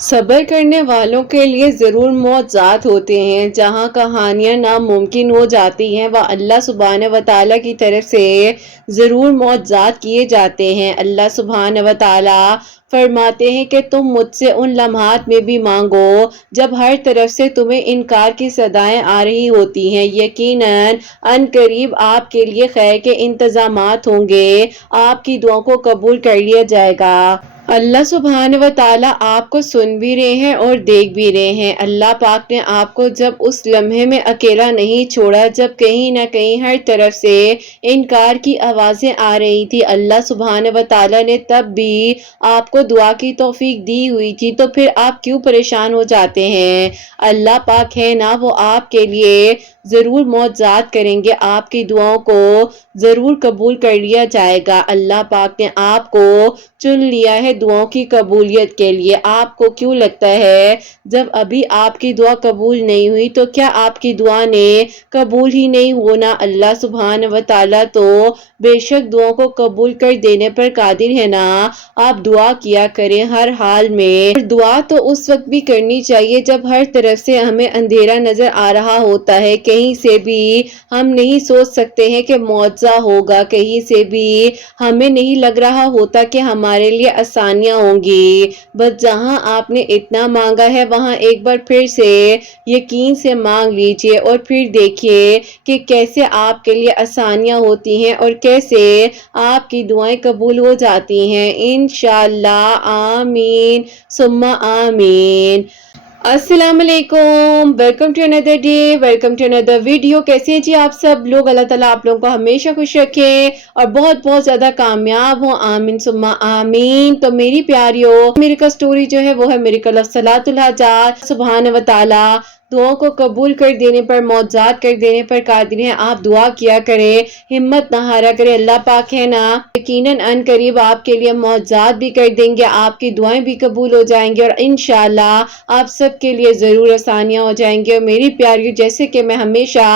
صبر کرنے والوں کے لیے ضرور معجزات ہوتے ہیں۔ جہاں کہانیاں ناممکن ہو جاتی ہیں وہ اللہ سبحانہ و تعالیٰ کی طرف سے ضرور معجزات کیے جاتے ہیں۔ اللہ سبحانہ و تعالیٰ فرماتے ہیں کہ تم مجھ سے ان لمحات میں بھی مانگو جب ہر طرف سے تمہیں انکار کی صدائیں آ رہی ہوتی ہیں، یقیناً ان قریب آپ کے لیے خیر کے انتظامات ہوں گے، آپ کی دعاؤں کو قبول کر لیا جائے گا۔ اللہ سبحانہ و تعالیٰ آپ کو سن بھی رہے ہیں اور دیکھ بھی رہے ہیں۔ اللہ پاک نے آپ کو جب اس لمحے میں اکیلا نہیں چھوڑا جب کہیں نہ کہیں ہر طرف سے انکار کی آوازیں آ رہی تھی، اللہ سبحانہ و تعالیٰ نے تب بھی آپ کو دعا کی توفیق دی ہوئی تھی، تو پھر آپ کیوں پریشان ہو جاتے ہیں؟ اللہ پاک ہے نا، وہ آپ کے لیے ضرور معجزات کریں گے، آپ کی دعاؤں کو ضرور قبول کر لیا جائے گا۔ اللہ پاک نے آپ کو چن لیا ہے دعاؤں کی قبولیت کے لیے۔ آپ کو کیوں لگتا ہے جب ابھی آپ کی دعا قبول نہیں ہوئی تو کیا آپ کی دعا نے قبول ہی نہیں ہونا؟ اللہ سبحانہ و تعالیٰ تو بے شک دعاؤں کو قبول کر دینے پر قادر ہے نا۔ آپ دعا کیا کریں ہر حال میں، اور دعا تو اس وقت بھی کرنی چاہیے جب ہر طرف سے ہمیں اندھیرا نظر آ رہا ہوتا ہے، کہیں سے بھی ہم نہیں سوچ سکتے ہیں کہ معجزہ ہوگا، کہیں سے بھی ہمیں نہیں لگ رہا ہوتا کہ ہمارے لیے آسانیاں ہوں گی، بس جہاں آپ نے اتنا مانگا ہے وہاں ایک بار پھر سے یقین سے مانگ لیجئے اور پھر دیکھیے کہ کیسے آپ کے لیے آسانیاں ہوتی ہیں اور کیسے آپ کی دعائیں قبول ہو جاتی ہیں انشاءاللہ۔ آمین ثم آمین۔ السلام علیکم، welcome to another day, welcome to another video. کیسے ہیں جی آپ سب لوگ؟ اللہ تعالیٰ آپ لوگوں کو ہمیشہ خوش رکھے اور بہت بہت زیادہ کامیاب ہوں، آمین ثم آمین۔ تو میری پیاریو، میری کا سٹوری جو ہے وہ ہے میریکل آف صلاۃ الحاجات۔ سبحانہ و تعالیٰ دعاؤں کو قبول کر دینے پر، معجزات کر دینے پر قادر ہیں۔ آپ دعا کیا کریں، ہمت نہ ہارا کریں، اللہ پاک ہے نا یقیناً ان قریب آپ کے لیے معجزات بھی کر دیں گے، آپ کی دعائیں بھی قبول ہو جائیں گی اور انشاءاللہ آپ سب کے لیے ضرور آسانیاں ہو جائیں گی۔ اور میری پیاریو، جیسے کہ میں ہمیشہ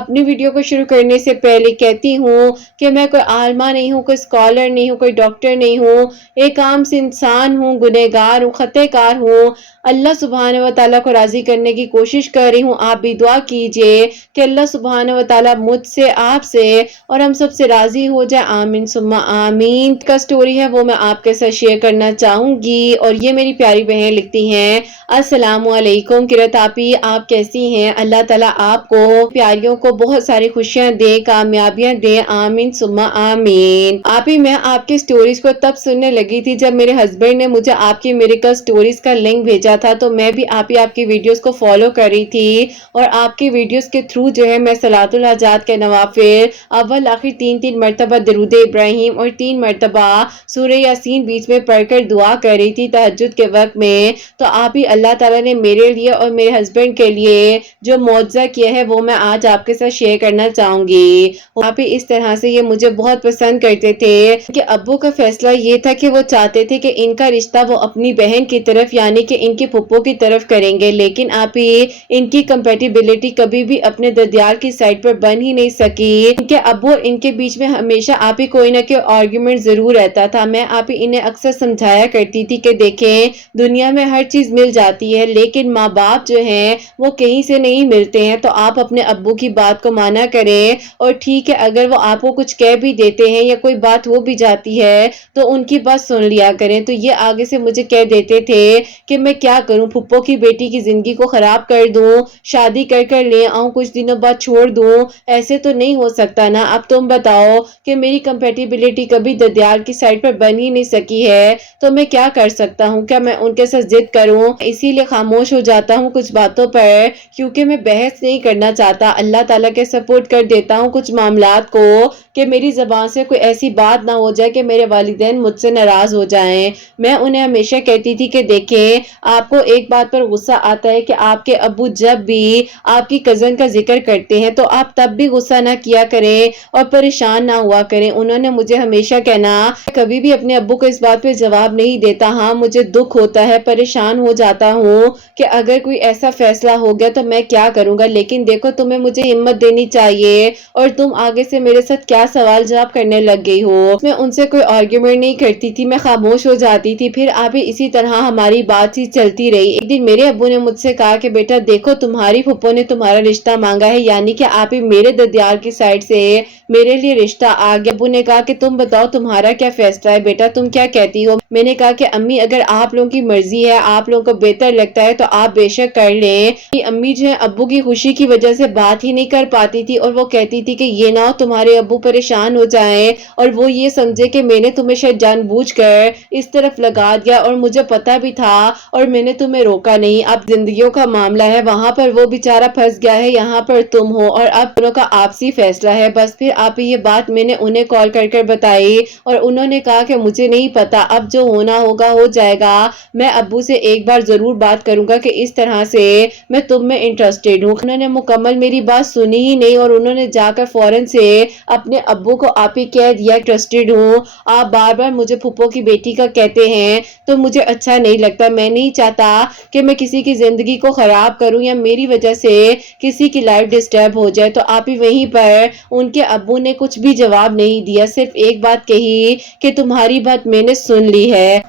اپنی ویڈیو کو شروع کرنے سے پہلے کہتی ہوں کہ میں کوئی عالمہ نہیں ہوں، کوئی اسکالر نہیں ہوں، کوئی ڈاکٹر نہیں ہوں، ایک عام سے انسان ہوں، گنہگار ہوں، خطا کار ہوں، اللہ سبحانہ و تعالیٰ کو راضی کرنے کی کوشش کر رہی ہوں۔ آپ بھی دعا کیجئے کہ اللہ سبحانہ و تعالیٰ مجھ سے، آپ سے اور ہم سب سے راضی ہو جائے، آمین ثم آمین۔ کا سٹوری ہے وہ میں آپ کے ساتھ شیئر کرنا چاہوں گی، اور یہ میری پیاری بہن لکھتی ہیں، السلام علیکم قرۃ آپی، آپ کیسی ہیں؟ اللہ تعالیٰ آپ کو پیاریوں کو بہت ساری خوشیاں دے، کامیابیاں دے، آمین ثم آمین۔ آپی میں آپ کی سٹوریز کو تب سننے لگی تھی جب میرے ہسبینڈ نے مجھے آپ کی میریکل سٹوریز کا لنک بھیجا تھا، تو میں بھی آپ کی ویڈیوز کو فالو کر رہی تھی، اور آپ کی ویڈیوز کے تھرو جو ہے میں صلاۃ الحاجات کے نوافل اول آخر تین مرتبہ درود ابراہیم اور 3 مرتبہ سورہ یاسین بیچ میں پڑھ کر دعا کر رہی تھی تہجد کے وقت میں۔ تو آپ ہی اللہ تعالیٰ نے میرے لیے اور میرے ہسبینڈ کے لیے جو معجزہ کیا ہے وہ میں آج آپ کے ساتھ شیئر کرنا چاہوں گی۔ آپ ہی اس طرح سے یہ مجھے بہت پسند کرتے تھے کہ ابو کا فیصلہ یہ تھا کہ وہ چاہتے تھے کہ ان کا رشتہ وہ اپنی بہن کی طرف یعنی کہ ان کی پھپھو کی طرف کریں گے، لیکن آپ ہی ان کی کمپیٹیبلٹی کبھی بھی اپنے ددیال کی سائڈ پر بن ہی نہیں سکی۔ ان کے ابو اور ان کے بیچ میں ہمیشہ آپ ہی کوئی نہ کوئی آرگیومنٹ ضرور رہتا تھا۔ میں آپ ہی انہیں اکثر سمجھایا کرتی تھی کہ دیکھیں دنیا میں ہر چیز مل جاتی ہے، لیکن ماں باپ جو ہیں وہ کہیں سے نہیں ملتے ہیں، تو آپ اپنے ابو کی بات کو مانا کریں، اور ٹھیک ہے اگر وہ آپ کو کچھ کہہ بھی دیتے ہیں یا کوئی بات ہو بھی جاتی ہے تو ان کی بات سن لیا کریں۔ تو یہ آگے سے مجھے کہہ دیتے تھے کہ میں کیا کروں، پھپھو کی بیٹی کی زندگی کو خراب کر دوں، شادی کر لے آؤں، کچھ دنوں بعد چھوڑ دوں، ایسے تو نہیں ہو سکتا نا۔ اب تم بتاؤ کہ میری کمپیٹیبلٹی کبھی ددیال کی سائڈ پر بن ہی نہیں سکی ہے، تو میں کیا کر سکتا ہوں؟ کیا میں ان کے ساتھ ضد کروں؟ اسی لیے خاموش ہو جاتا ہوں کچھ باتوں پر، کیونکہ میں بحث نہیں کرنا چاہتا، اللہ تعالیٰ کے سپورٹ کر دیتا ہوں کچھ معاملات کو کہ میری زبان سے کوئی ایسی بات نہ ہو جائے کہ میرے والدین مجھ سے ناراض ہو جائیں۔ میں انہیں ہمیشہ کہتی تھی کہ دیکھیں آپ کو ایک بات پر غصہ آتا ہے کہ آپ کے ابو جب بھی آپ کی کزن کا ذکر کرتے ہیں تو آپ تب بھی غصہ نہ کیا کریں اور پریشان نہ ہوا کریں۔ انہوں نے مجھے ہمیشہ کہنا کبھی بھی اپنے ابو کو اس بات پہ جواب نہیں دیتا، ہاں مجھے دکھ ہوتا ہے، پریشان ہو جاتا ہوں کہ اگر کوئی ایسا فیصلہ ہو گیا تو میں کیا کروں گا، لیکن دیکھو تمہیں مجھے ہمت دینی چاہیے اور تم آگے سے میرے ساتھ کیا ساتھ سوال جواب کرنے لگ گئی ہو۔ میں ان سے کوئی آرگیومنٹ نہیں کرتی تھی، میں خاموش ہو جاتی تھی، پھر آپ ہی اسی طرح ہماری بات چیت چلتی رہی۔ ایک دن میرے ابو نے مجھ سے کہا کہ بیٹا دیکھو تمہاری پھپھو نے تمہارا رشتہ مانگا ہے، یعنی کہ آپ ہی میرے ددیال کی سائڈ سے میرے لیے رشتہ آ گیا۔ ابو نے کہا کہ تم بتاؤ تمہارا کیا فیصلہ ہے بیٹا، تم کیا کہتی ہو؟ میں نے کہا کہ امی اگر آپ لوگوں کی مرضی ہے، آپ لوگوں کو بہتر لگتا ہے تو آپ بے شک کر لیں۔ امی جو ہے ابو کی خوشی کی وجہ سے بات ہی نہیں کر پاتی تھی، اور وہ کہتی تھی کہ یہ نہ ہو تمہارے ابو پریشان ہو جائیں اور وہ یہ سمجھے کہ میں نے تمہیں شاید جان بوجھ کر اس طرف لگا دیا اور مجھے پتا بھی تھا اور میں نے تمہیں روکا نہیں۔ اب زندگیوں کا معاملہ ہے، وہاں پر وہ بیچارہ پھنس گیا ہے، یہاں پر تم ہو، اور اب دونوں کا آپسی فیصلہ ہے بس۔ پھر آپ یہ بات میں نے انہیں کال کر کر بتائی اور انہوں نے کہا کہ مجھے نہیں پتا، اب جو ہونا ہوگا ہو جائے گا، میں ابو سے ایک بار ضرور بات کروں گا کہ اس طرح سے میں تم میں انٹرسٹیڈ ہوں۔ انہوں نے مکمل میری بات سنی ہی نہیں اور انہوں نے جا کر فوراً سے اپنے ابو کو آپ ہی کہہ دیا انٹرسٹیڈ ہوں، آپ بار بار مجھے پھپھو کی بیٹی کا کہتے ہیں تو مجھے اچھا نہیں لگتا، میں نہیں چاہتا کہ میں کسی کی زندگی کو خراب کروں یا میری وجہ سے کسی کی لائف ڈسٹرب ہو جائے۔ تو آپ ہی وہیں پر ان کے ابو نے کچھ بھی جواب نہیں دیا، صرف ایک بات کہی کہ تمہاری بات میں نے سن لی ہے،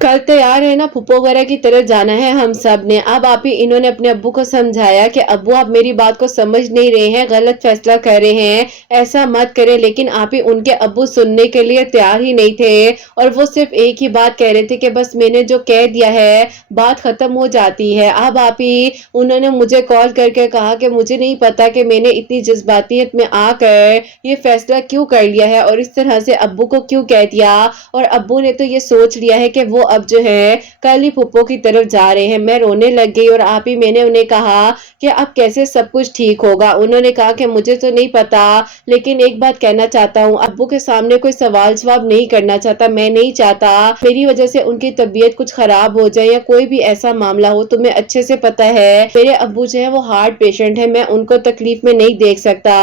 کل تیار ہے نا پھپھو وغیرہ کی طرف جانا ہے ہم سب نے۔ اب آپ ہی انہوں نے اپنے ابو کو سمجھایا کہ ابو آپ میری بات کو سمجھ نہیں رہے ہیں، غلط فیصلہ کر رہے ہیں، ایسا مت کریں، لیکن آپ ہی ان کے ابو سننے کے لیے تیار ہی نہیں تھے اور وہ صرف ایک ہی بات کہہ رہے تھے کہ بس میں نے جو کہہ دیا ہے بات ختم ہو جاتی ہے۔ اب آپ ہی انہوں نے مجھے کال کر کے کہا کہ مجھے نہیں پتا کہ میں نے اتنی جذباتیت میں آ کر یہ فیصلہ کیوں کر لیا ہے اور اس طرح سے ابو کو کیوں کہہ دیا، اور ابو نے تو یہ سوچ لیا ہے کہ وہ اب جو ہے کل ہی پھپھو کی طرف جا رہے ہیں۔ میں رونے لگ گئی اور آپ ہی میں نے انہیں کہا کہ اب کیسے سب کچھ ٹھیک ہوگا؟ انہوں نے کہا کہ مجھے تو نہیں پتا، لیکن ایک بات کہنا چاہتا ہوں، ابو کے سامنے کوئی سوال جواب نہیں کرنا چاہتا، میں نہیں چاہتا میری وجہ سے ان کی طبیعت کچھ خراب ہو جائے یا کوئی بھی ایسا معاملہ ہو۔ تمہیں اچھے سے پتا ہے میرے ابو جو ہے وہ ہارٹ پیشنٹ ہے، میں ان کو تکلیف میں نہیں دیکھ سکتا۔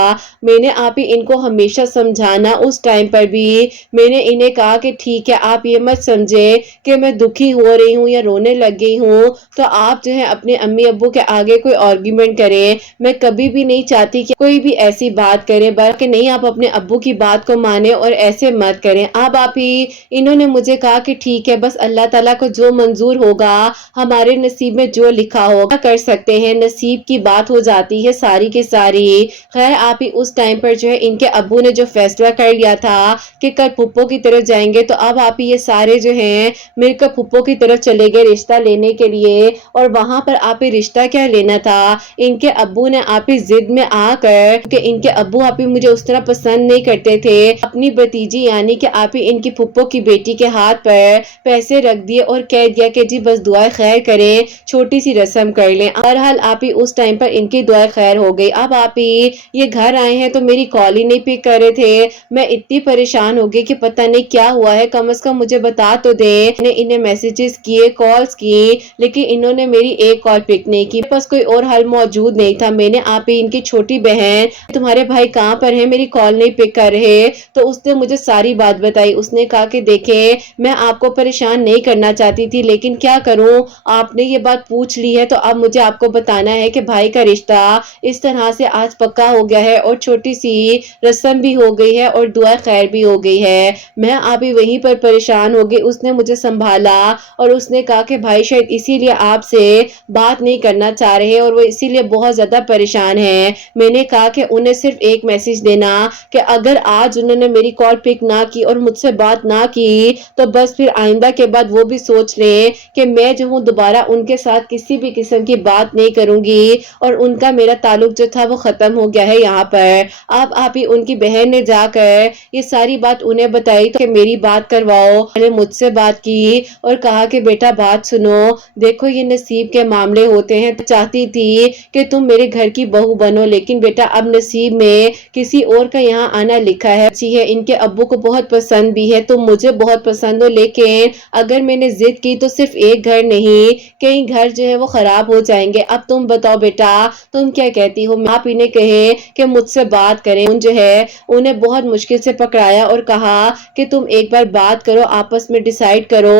میں نے آپ ہی ان کو ہمیشہ سمجھانا، اس ٹائم پر بھی میں نے انہیں کہا کہ ٹھیک ہے آپ یہ مت سمجھے کہ میں دکھی ہو رہی ہوں یا رونے لگ گئی ہوں تو آپ جو ہے اپنے امی ابو کے آگے کوئی آرگیومنٹ کریں، میں کبھی بھی نہیں چاہتی کہ کوئی بھی ایسی بات کرے، بلکہ نہیں آپ اپنے ابو کی بات کو مانیں اور ایسے مت کریں۔ اب آپ ہی انہوں نے مجھے کہا کہ ٹھیک ہے بس اللہ تعالیٰ کو جو منظور ہوگا، ہمارے نصیب میں جو لکھا ہوگا کر سکتے ہیں، نصیب کی بات ہو جاتی ہے ساری کی ساری۔ خیر آپ ہی اس ٹائم پر جو ہے ان کے ابو نے جو فیصلہ کر لیا تھا کہ کل پھپھو کی طرف جائیں گے، تو اب آپ ہی یہ سارے جو ہیں مل کر پھپھو کی طرف چلے گئے رشتہ لینے کے لیے، اور وہاں پر آپ ہی رشتہ کیا لینا تھا، ان کے ابو نے آپ ہی ضد میں آ کر کہ ان کے ابو آپ ہی مجھے اس طرح پسند نہیں کرتے تھے، اپنی بھتیجی یعنی کہ آپ ہی ان کی پھپھو کی بیٹی کے ہاتھ پر پیسے رکھ دیے اور کہہ دیا کہ جی بس دعائے خیر کریں، چھوٹی سی رسم کر لیں۔ بہرحال آپ ہی اس ٹائم پر ان کی دعائے خیر ہو گئی۔ اب آپ ہی یہ گھر آئے ہیں تو میری کال ہی نہیں پک کر رہے تھے، میں اتنی پریشان ہو گئی کہ پتہ نہیں کیا ہوا ہے، کم از کم مجھے بتا تو دیں۔ میں نے انہیں میسیجز کیے، کالز کی، لیکن انہوں نے میری ایک کال پک نہیں کی، میرے پاس کوئی اور حل موجود نہیں تھا۔ میں نے آپ ہی ان کی چھوٹی بہن تمہارے بھائی کہاں پر ہیں، میری کال نہیں پک کر رہے، تو اس نے مجھے ساری بات بتائی۔ اس نے کہا کہ دیکھیں میں آپ کو پریشان نہیں کرنا چاہتی تھی، لیکن کیا کروں، آپ نے یہ بات پوچھ لی ہے تو اب مجھے آپ کو بتانا ہے کہ بھائی کا رشتہ اس طرح سے آج پکا ہو گیا ہے اور چھوٹی سی رسم بھی ہو گئی ہے اور دعا خیر بھی ہو گئی ہے۔ میں آپ ہی وہیں پر پریشان ہو گئی۔ اس نے مجھے سنبھالا اور اس نے کہا کہ بھائی شاید اسی لیے آپ سے بات نہیں کرنا چاہ رہے اور وہ اسی لیے بہت زیادہ پریشان ہیں۔ میں نے کہا کہ انہیں صرف ایک میسج دینا کہ اگر آج انہوں نے میری کال پک نہ کی اور مجھ سے بات نہ کی تو بس پھر آئندہ کے بعد وہ بھی سوچ لیں کہ میں جو ہوں دوبارہ ان کے ساتھ کسی بھی قسم کی بات نہیں کروں گی اور ان کا میرا تعلق جو تھا وہ ختم ہو گیا ہے یہاں پر۔ اب آپ ہی ان کی بہن نے جا کر یہ ساری بات انہیں بتائی تو کہ میری بات کرواؤ، انہوں نے مجھ سے بات کی اور کہا کہ بیٹا بات سنو، دیکھو یہ نصیب کے معاملے ہوتے ہیں، چاہتی تھی کہ تم میرے گھر کی بہو بنو، لیکن بیٹا اب نصیب میں کسی اور کا یہاں آنا لکھا ہے۔ اچھی ہے ان کے ابو کو بہت پسند بھی ہے، تم مجھے بہت پسند ہو، لیکن اگر میں نے ضد کی تو صرف ایک گھر نہیں کئی گھر جو ہے وہ خراب ہو جائیں گے۔ اب تم بتاؤ بیٹا تم کیا کہتی ہو؟ آپ انہیں کہیں کہ مجھ سے بات کریں۔ ان جو ہے انہیں بہت مشکل سے پکڑایا اور کہا کہ تم ایک بار بات کرو، آپس میں ڈیسائیڈ کرو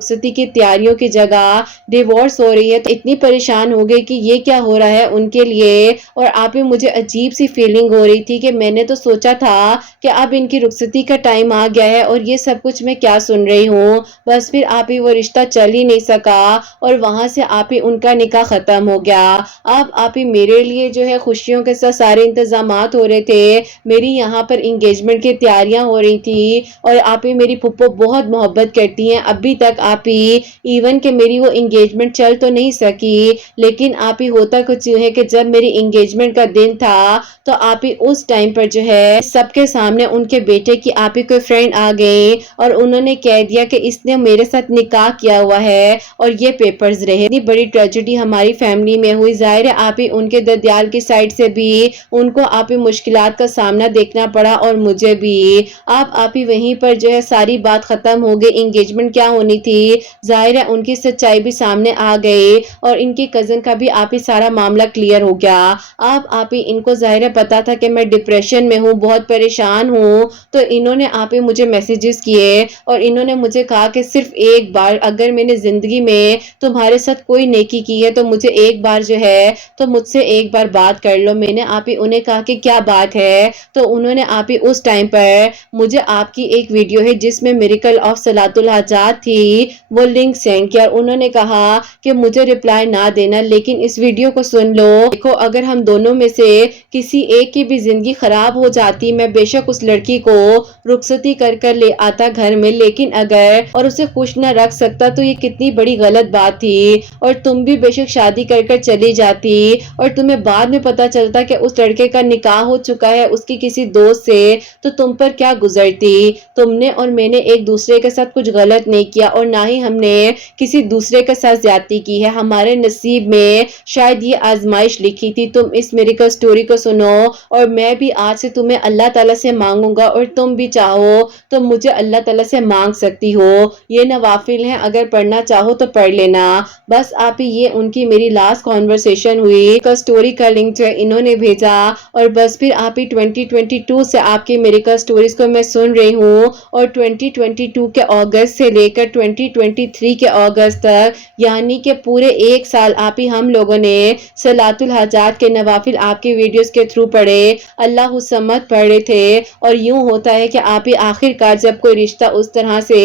رخصتی کی تیاریوں کی جگہ ڈیورس ہو رہی ہے تو اتنی پریشان ہو گئی کہ یہ کیا ہو رہا ہے ان کے لیے۔ اور آپ ہی مجھے عجیب سی فیلنگ ہو رہی تھی کہ میں نے تو سوچا تھا کہ اب ان کی رخصتی کا ٹائم آ گیا ہے اور یہ سب کچھ میں کیا سن رہی ہوں۔ بس پھر آپ ہی وہ رشتہ چل ہی نہیں سکا اور وہاں سے آپ ہی ان کا نکاح ختم ہو گیا۔ اب آپ ہی میرے لیے جو ہے خوشیوں کے ساتھ سارے انتظامات ہو رہے تھے، میری یہاں پر انگیجمنٹ کی تیاریاں ہو رہی تھی اور آپ ہی میری پھپھو بہت محبت کرتی ہیں ابھی تک آپ ہی، ایون کہ میری وہ انگیجمنٹ چل تو نہیں سکی لیکن آپ ہی ہوتا کچھ یوں ہے کہ جب میری انگیجمنٹ کا دن تھا تو آپ ہی اس ٹائم پر جو ہے سب کے سامنے ان کے بیٹے کی آپ ہی کوئی فرینڈ آ گئی اور انہوں نے کہہ دیا کہ اس نے میرے ساتھ نکاح کیا ہوا ہے اور یہ پیپرز رہے۔ اتنی بڑی ٹریجڈی ہماری فیملی میں ہوئی، ظاہر ہے آپ ہی ان کے ددیال کی سائڈ سے بھی ان کو آپ ہی مشکلات کا سامنا دیکھنا پڑا اور مجھے بھی۔ آپ ہی وہیں پر جو ہے ساری بات ختم ہو گئی، انگیجمنٹ کیا ہونی تھی ظاہر ہے ان کی سچائی بھی سامنے آ گئی اور ان کی کزن کا بھی آپ ہی سارا معاملہ کلیئر ہو گیا۔ آپ ہی ان کو ظاہر ہے پتا تھا کہ میں ڈپریشن میں ہوں، بہت پریشان ہوں، تو انہوں نے آپ ہی مجھے میسیجز کیے اور انہوں نے مجھے کہا کہ صرف ایک بار اگر میں نے زندگی میں تمہارے ساتھ کوئی نیکی کی ہے تو مجھے ایک بار جو ہے تو مجھ سے ایک بار بات کر لو۔ میں نے آپ ہی انہیں کہا کہ کیا بات ہے تو انہوں نے آپ ہی اس ٹائم پر مجھے آپ کی ایک ویڈیو ہے جس میں میریکل آف صلاۃ الحاجات تھی وہ لنک سینڈ کیا اور انہوں نے کہا کہ مجھے رپلائی نہ دینا لیکن اس ویڈیو کو سن لو، دیکھو اگر ہم دونوں میں سے کسی ایک کی بھی زندگی خراب ہو جاتی میں بے شک اس لڑکی کو رخصتی کر کر لے آتا گھر میں لیکن اگر اور اسے خوش نہ رکھ سکتا تو یہ کتنی بڑی غلط بات تھی اور تم بھی بے شک شادی کر کر چلی جاتی اور تمہیں بعد میں پتا چلتا کہ اس لڑکے کا نکاح ہو چکا ہے اس کی کسی دوست سے تو تم پر کیا گزرتی۔ تم نے اور میں نے ایک دوسرے کے ساتھ کچھ غلط نہیں کیا اور نہ ہی ہم نے کسی دوسرے کے ساتھ زیادتی کی ہے، ہمارے نصیب میں شاید یہ آزمائش لکھی تھی۔ تم اس میریکل سٹوری کو سنو اور میں بھی آج سے تمہیں اللہ تعالیٰ سے مانگوں گا اور تم بھی چاہو تو مجھے اللہ تعالیٰ سے مانگ سکتی ہو، یہ نوافل ہیں اگر پڑھنا چاہو تو پڑھ لینا۔ بس آپ ہی یہ ان کی میری لاسٹ کانورسیشن ہوئی، سٹوری کا لنک جو انہوں نے بھیجا اور بس پھر آپ ہی 2022 سے آپ کی میریکل سٹوریز کو میں سن رہی ہوں اور 2022 کے اگست سے لے کر 2023 کے اگست تک یعنی کہ پورے ایک سال آپ ہی ہم لوگوں نے صلاۃ الحاجات کے نوافل آپ کی ویڈیوز کے تھرو پڑھے، اللہ الصمد پڑھے تھے اور یوں ہوتا ہے کہ آپ ہی آخر کار جب کوئی رشتہ اس طرح سے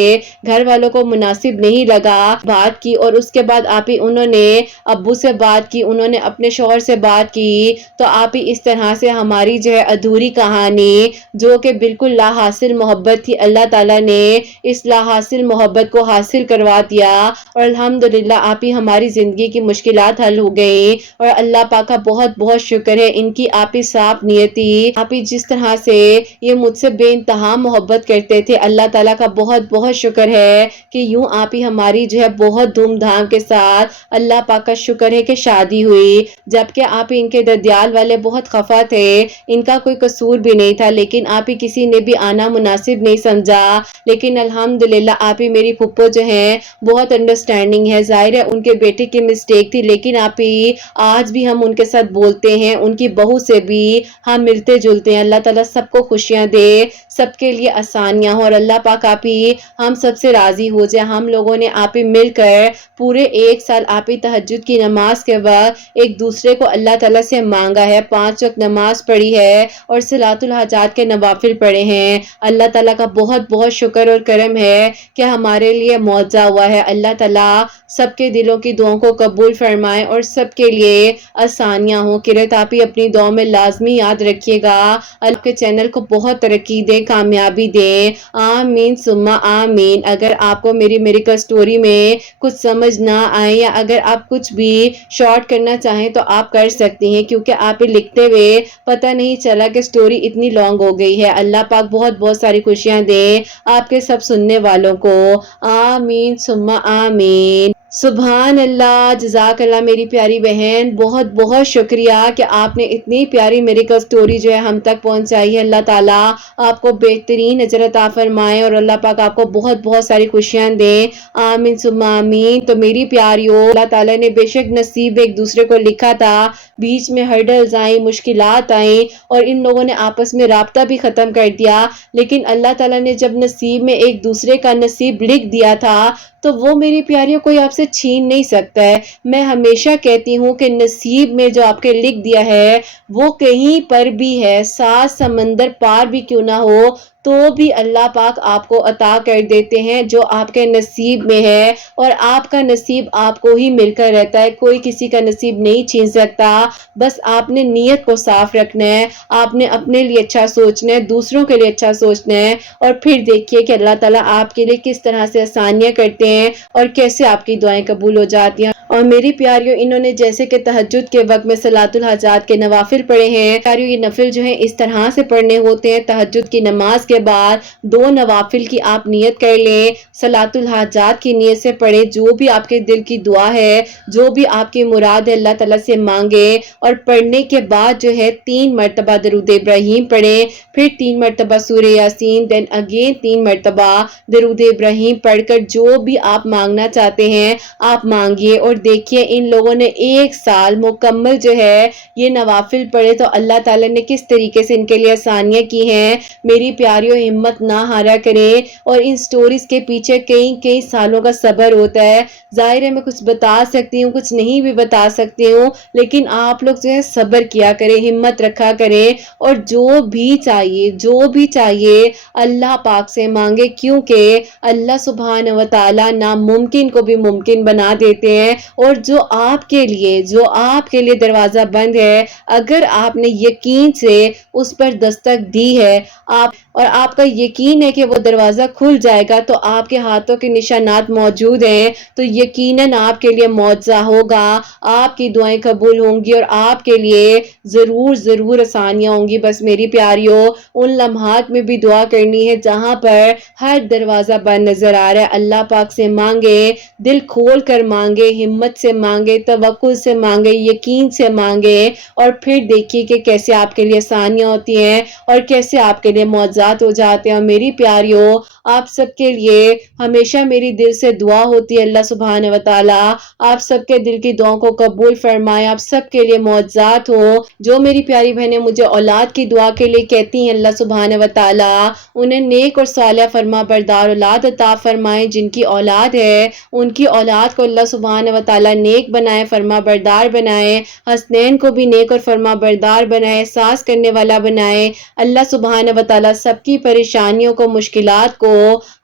گھر والوں کو مناسب نہیں لگا بات کی اور اس کے بعد آپ ہی انہوں نے ابو سے بات کی، انہوں نے اپنے شوہر سے بات کی تو آپ ہی اس طرح سے ہماری جو ہے ادھوری کہانی جو کہ بالکل لا حاصل محبت تھی اللہ تعالیٰ نے اس لا حاصل محبت کو حاصل کروا دیا اور الحمدللہ آپ ہی ہماری زندگی کی مشکلات حل ہو گئی اور اللہ پاک کا بہت بہت شکر ہے ان کی آپ ہی صاف نیتی، آپ ہی جس طرح سے یہ مجھ سے بے انتہا محبت کرتے تھے اللہ تعالیٰ کا بہت بہت شکر ہے کہ یوں آپ ہی ہماری جو ہے بہت دھوم دھام کے ساتھ اللہ پاک کا شکر ہے کہ شادی ہوئی، جبکہ آپ ہی ان کے ددیال والے بہت خفا تھے، ان کا کوئی قصور بھی نہیں تھا لیکن آپ ہی کسی نے بھی آنا مناسب نہیں سمجھا لیکن الحمدللہ آپ ہی میری پھپھو جو ہیں بہت انڈرسٹینڈنگ ہے، ظاہر ہے ان کے بیٹے کی مسٹیک تھی لیکن آپ ہی آج بھی ہم ان کے ساتھ بولتے ہیں، ان کی بہو سے بھی ہم ملتے جلتے ہیں، اللہ تعالیٰ سب کو خوشیاں دے، سب کے لیے آسانیاں ہوں اور اللہ پاک آپ ہی ہم سب سے راضی ہو جائے۔ ہم لوگوں نے آپ ہی مل کر پورے ایک سال آپ ہی تہجد کی نماز کے وقت ایک دوسرے کو اللہ تعالیٰ سے مانگا ہے، 5 وقت نماز پڑھی ہے اور صلاۃ الحاجات کے نوافل پڑھے ہیں، اللہ تعالیٰ کا بہت بہت شکر اور کرم ہے کہ ہمارے لیے معجزہ ہوا ہے۔ اللہ تعالیٰ سب کے دلوں کی دعاؤں کو قبول فرمائے اور سب کے لیے آسانیاں ہوں۔ کرت آپ ہی اپنی دعاؤں میں لازمی یاد رکھیے گا، اللہ کے چینل کو بہت ترقی دے، کامیابی دے، آمین ثم آمین۔ اگر آپ کو میری میریکل سٹوری میں کچھ سمجھ نہ آئے یا اگر آپ کچھ بھی شارٹ کرنا چاہیں تو آپ کر سکتی ہیں کیونکہ آپ لکھتے ہوئے پتہ نہیں چلا کہ سٹوری اتنی لانگ ہو گئی ہے۔ اللہ پاک بہت بہت ساری خوشیاں دے آپ کے سب سننے والوں کو، آمین ثم آمین۔ سبحان اللہ، جزاک اللہ میری پیاری بہن، بہت بہت شکریہ کہ آپ نے اتنی پیاری میریکل سٹوری جو ہے ہم تک پہنچائی ہے۔ اللہ تعالیٰ آپ کو بہترین اجر عطا فرمائے اور اللہ پاک آپ کو بہت بہت ساری خوشیاں دیں، آمین ثم آمین۔ تو میری پیاریو، اللہ تعالیٰ نے بے شک نصیب ایک دوسرے کو لکھا تھا، بیچ میں ہرڈلز آئیں، مشکلات آئیں اور ان لوگوں نے آپس میں رابطہ بھی ختم کر دیا، لیکن اللہ تعالیٰ نے جب نصیب میں ایک دوسرے کا نصیب لکھ دیا تھا تو وہ میری پیاریوں کوئی آپ سے چھین نہیں سکتا ہے۔ میں ہمیشہ کہتی ہوں کہ نصیب میں جو آپ کے لکھ دیا ہے وہ کہیں پر بھی ہے، 7 سمندر پار بھی کیوں نہ ہو تو بھی اللہ پاک آپ کو عطا کر دیتے ہیں جو آپ کے نصیب میں ہے، اور آپ کا نصیب آپ کو ہی مل کر رہتا ہے، کوئی کسی کا نصیب نہیں چھین سکتا۔ بس آپ نے نیت کو صاف رکھنا ہے، آپ نے اپنے لیے اچھا سوچنا ہے، دوسروں کے لیے اچھا سوچنا ہے، اور پھر دیکھیے کہ اللہ تعالیٰ آپ کے لیے کس طرح سے آسانیاں کرتے ہیں اور کیسے آپ کی دعائیں قبول ہو جاتی ہیں۔ اور میری پیاریوں، انہوں نے جیسے کہ تہجد کے وقت میں صلاۃ الحاجات کے نوافل پڑھے ہیں، پیاریوں یہ نفل جو ہیں اس طرح سے پڑھنے ہوتے ہیں۔ تہجد کی نماز کے بعد 2 نوافل کی آپ نیت کر لیں، صلاۃ الحاجات کی نیت سے پڑھیں، جو بھی آپ کے دل کی دعا ہے، جو بھی آپ کی مراد ہے اللہ تعالیٰ سے مانگے، اور پڑھنے کے بعد جو ہے 3 مرتبہ درود ابراہیم پڑھیں، پھر 3 مرتبہ سورہ یاسین، دین اگین 3 مرتبہ درود ابراہیم پڑھ کر جو بھی آپ مانگنا چاہتے ہیں آپ مانگیے۔ اور دیکھیے ان لوگوں نے 1 سال مکمل جو ہے یہ نوافل پڑھے تو اللہ تعالیٰ نے کس طریقے سے ان کے لیے آسانیاں کی ہیں۔ میری پیاریوں، ہمت نہ ہارا کریں، اور ان سٹوریز کے پیچھے کئی سالوں کا صبر ہوتا ہے۔ ظاہر ہے میں کچھ بتا سکتی ہوں، کچھ نہیں بھی بتا سکتی ہوں، لیکن آپ لوگ جو ہے صبر کیا کریں، ہمت رکھا کریں، اور جو بھی چاہیے اللہ پاک سے مانگے، کیونکہ اللہ سبحانہ و تعالیٰ ناممکن کو بھی ممکن بنا دیتے ہیں، اور جو آپ کے لیے دروازہ بند ہے، اگر آپ نے یقین سے اس پر دستک دی ہے، اور آپ کا یقین ہے کہ وہ دروازہ کھل جائے گا، تو آپ کے ہاتھوں کے نشانات موجود ہیں، تو یقیناً آپ کے لیے معجزہ ہوگا، آپ کی دعائیں قبول ہوں گی، اور آپ کے لیے ضرور آسانیاں ہوں گی۔ بس میری پیاریوں، ان لمحات میں بھی دعا کرنی ہے جہاں پر ہر دروازہ بند نظر آ رہا ہے۔ اللہ پاک سے مانگے، دل کھول کر مانگے، ہمت سے مانگے، توکل سے مانگے، یقین سے مانگے، اور پھر دیکھیے کہ کیسے آپ کے لیے آسانیاں ہوتی ہیں اور کیسے آپ کے لیے معجزات ہو جاتے ہیں۔ اور میری پیاریوں، آپ سب کے لیے ہمیشہ میری دل سے دعا ہوتی ہے، اللہ سبحانہ و تعالیٰ آپ سب کے دل کی دعاؤں کو قبول فرمائے، آپ سب کے لیے معجزات ہوں۔ جو میری پیاری بہنیں مجھے اولاد کی دعا کے لیے کہتی ہیں، اللہ سبحانہ و تعالیٰ انہیں نیک اور صالح فرما بردار اولاد عطا فرمائے۔ جن کی اولاد ہے ان کی اولاد کو اللہ سبحانہ و تعالیٰ نیک بنائے، فرما بردار بنائے، حسنین کو بھی نیک اور فرما بردار بنائے، احساس کرنے والا بنائے۔ اللہ سبحانہ و تعالیٰ سب کی پریشانیوں کو، مشکلات کو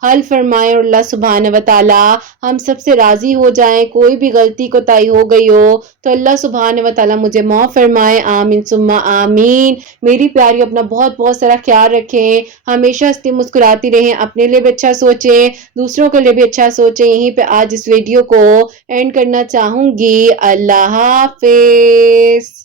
حل فرمائے، اور اللہ سبحانہ و تعالیٰ ہم سب سے راضی ہو جائیں۔ کوئی بھی غلطی کوتاہی ہو گئی ہو تو اللہ سبحانہ و تعالیٰ مجھے معاف فرمائے، آمین ثم آمین۔ میری پیاری، اپنا بہت بہت سارا خیال رکھیں، ہمیشہ ہنستی مسکراتی رہیں، اپنے لیے بھی اچھا سوچیں، دوسروں کے لیے بھی اچھا سوچیں۔ یہیں پہ آج اس ویڈیو کو اینڈ کرنا چاہوں گی۔ اللہ حافظ۔